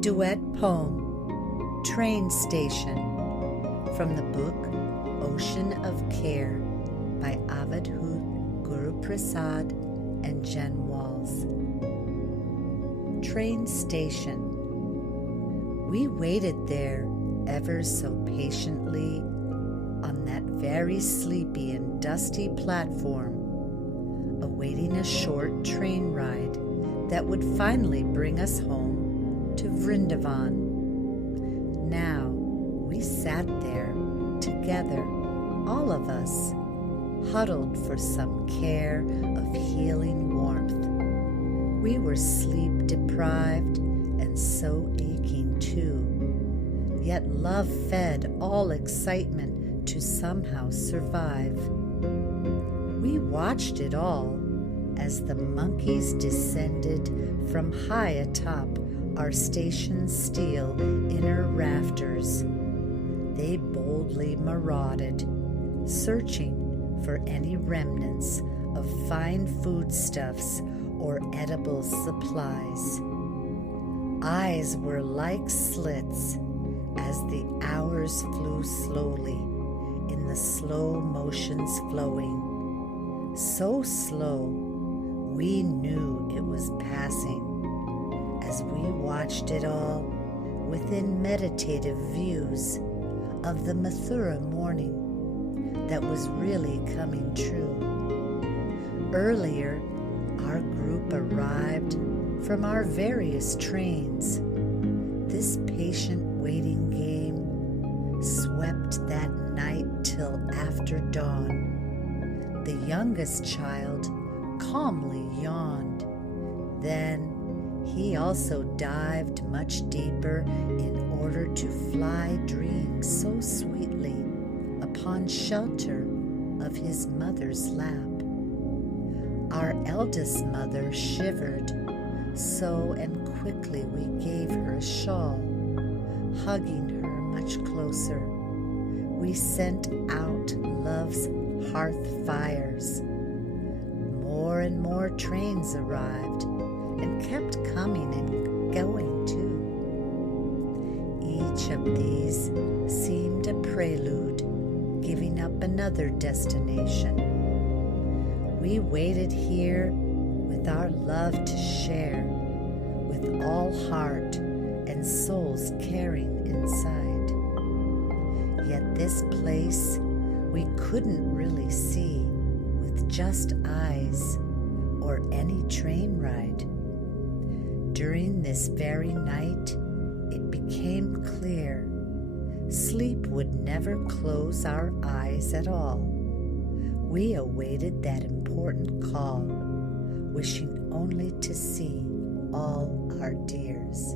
Duet poem, Train Station, from the book Ocean of Care by Avadhooth, Guruprasad, and Jen Walls. Train Station. We waited there ever so patiently on that very sleepy and dusty platform, awaiting a short train ride that would finally bring us home to Vrindavan. Now we sat there together, all of us, huddled for some care of healing warmth. We were sleep deprived and so aching too, yet love fed all excitement to somehow survive. We watched it all as the monkeys descended from high atop our station's steel inner rafters. They boldly marauded, searching for any remnants of fine foodstuffs or edible supplies. Eyes were like slits as the hours flew slowly in the slow motions flowing. So slow, we knew it was passing as we watched it all within meditative views of the Mathura morning that was really coming true. Earlier, our group arrived from our various trains. This patient waiting game swept that night till after dawn. The youngest child calmly yawned. Then he also dived much deeper in order to fly dreams so sweetly upon shelter of his mother's lap. Our eldest mother shivered, so and quickly we gave her a shawl, hugging her much closer. We sent out love's hearth fires. More and more trains arrived and kept coming and going too. Each of these seemed a prelude, giving up another destination. We waited here with our love to share, with all heart and souls caring inside. Yet this place we couldn't really see with just eyes or any train ride. During this very night, it became clear sleep would never close our eyes at all. We awaited that important call, wishing only to see all our dears.